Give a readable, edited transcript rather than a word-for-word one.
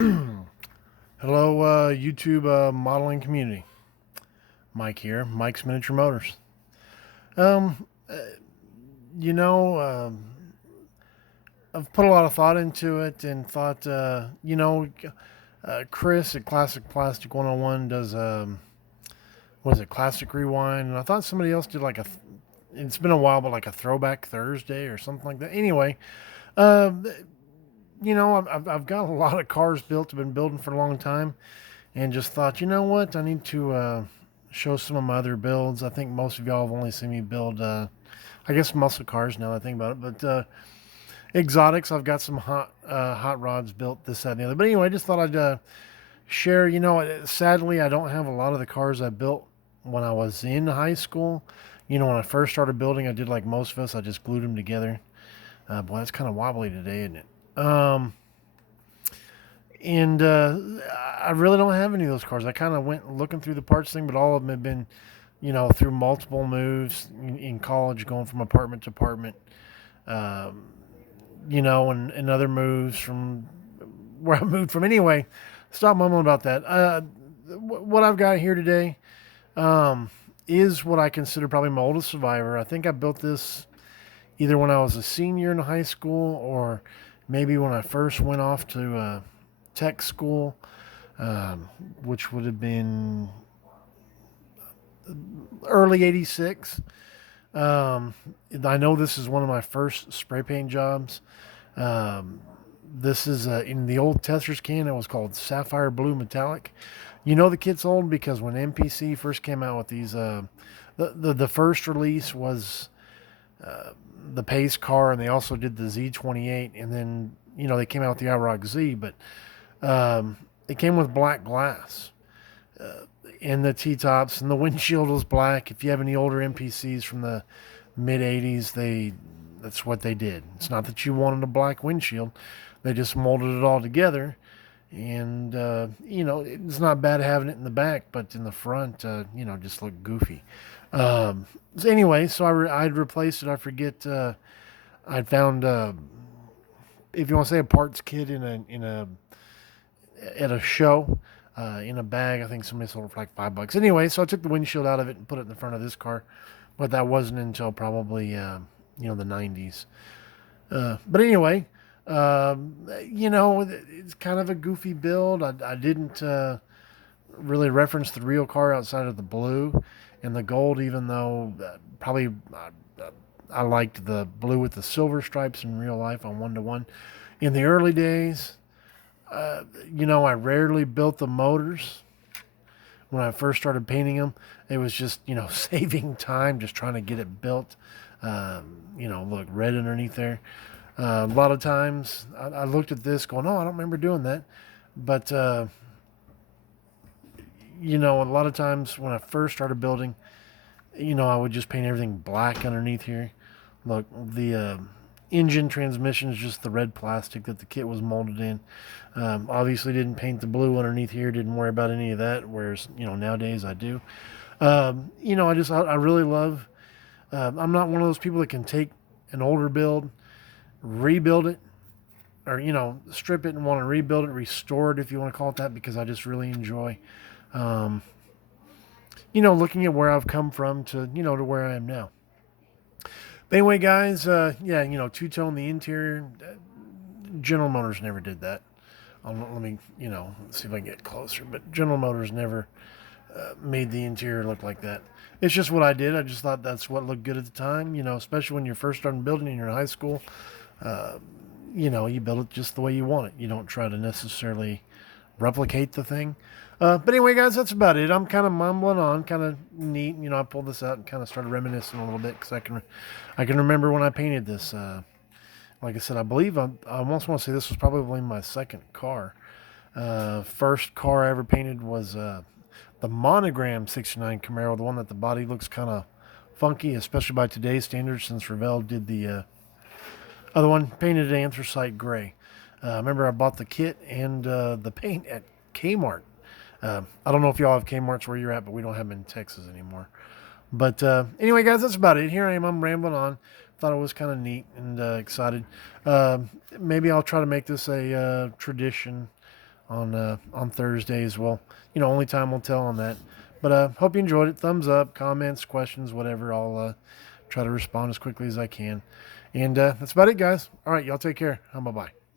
Hello, YouTube modeling community. Mike here, Mike's Miniature Motors. Um, uh, you know, I've put a lot of thought into it and thought, Chris at Classic Plastic 101 does, what is it, Classic Rewind. And I thought somebody else did it's been a while, but like a Throwback Thursday or something like that. Anyway, uh, I've got a lot of cars built, I've been building for a long time. And just thought, you know what, I need to show some of my other builds. I think most of y'all have only seen me build, I guess, muscle cars now that I think about it. But exotics, I've got some hot rods built, this, that, and the other. But anyway, I just thought I'd share. Sadly, I don't have a lot of the cars I built when I was in high school. When I first started building, I did like most of us. I just glued them together. Boy, that's kind of wobbly today, isn't it? And I really don't have any of those cars. I kind of went looking through the parts thing, but all of them have been, through multiple moves in college, going from apartment to apartment, um, and other moves from where I moved from. Anyway, stop mumbling about that. What I've got here today is what I consider probably my oldest survivor. I think I built this either when I was a senior in high school or maybe when I first went off to tech school, which would have been early '86. Um, I know this is one of my first spray paint jobs. Um, this is in the old Testers can. It was called Sapphire Blue Metallic. The kit's old because when MPC first came out with these, the first release was uh, the Pace car, and they also did the Z28, and then they came out with the IROC Z, but it came with black glass in the T-tops, and the windshield was black. If you have any older MPCs from the mid '80s, that's what they did. It's not that you wanted a black windshield; they just molded it all together. And it's not bad having it in the back, but in the front, just looked goofy. So anyway, so I'd replaced it. I forget. I'd found, if you want to say, a parts kit in a at a show, in a bag. I think somebody sold it for like $5. Anyway, so I took the windshield out of it and put it in the front of this car, but that wasn't until probably the '90s. But anyway, it's kind of a goofy build. I didn't really reference the real car outside of the blue and the gold, even though probably I liked the blue with the silver stripes in real life on 1-to-1. In the early days, I rarely built the motors. When I first started painting them, it was just, saving time, just trying to get it built. Look, red underneath there. A lot of times I looked at this going, oh, I don't remember doing that. But, a lot of times when I first started building, I would just paint everything black underneath here. Look, the engine transmission is just the red plastic that the kit was molded in. Obviously, didn't paint the blue underneath here. Didn't worry about any of that. Whereas, nowadays I do. I really love. I'm not one of those people that can take an older build, rebuild it, or strip it and want to rebuild it, restore it if you want to call it that, because I just really enjoy, um, looking at where I've come from to where I am now. But anyway, guys, yeah, two-tone the interior. General Motors never did that. Let me, see if I can get closer. But General Motors never made the interior look like that. It's just what I did. I just thought that's what looked good at the time, especially when you're first starting building and you're in high school. Uh, you build it just the way you want it. You don't try to necessarily replicate the thing. But anyway, guys, that's about it. I'm kind of mumbling on, kind of neat. I pulled this out and kind of started reminiscing a little bit because I can remember when I painted this. Like I said, I believe I almost want to say this was probably my second car. First car I ever painted was the Monogram '69 Camaro, the one that the body looks kind of funky, especially by today's standards, since Revell did the other one, painted anthracite gray. Remember, I bought the kit and the paint at Kmart. I don't know if y'all have Kmart's where you're at, but we don't have them in Texas anymore. But anyway, guys, that's about it. Here I am. I'm rambling on. Thought it was kind of neat and excited. Maybe I'll try to make this a tradition on Thursdays. Well, only time will tell on that. But hope you enjoyed it. Thumbs up, comments, questions, whatever. I'll try to respond as quickly as I can. And that's about it, guys. All right, y'all take care. Bye-bye.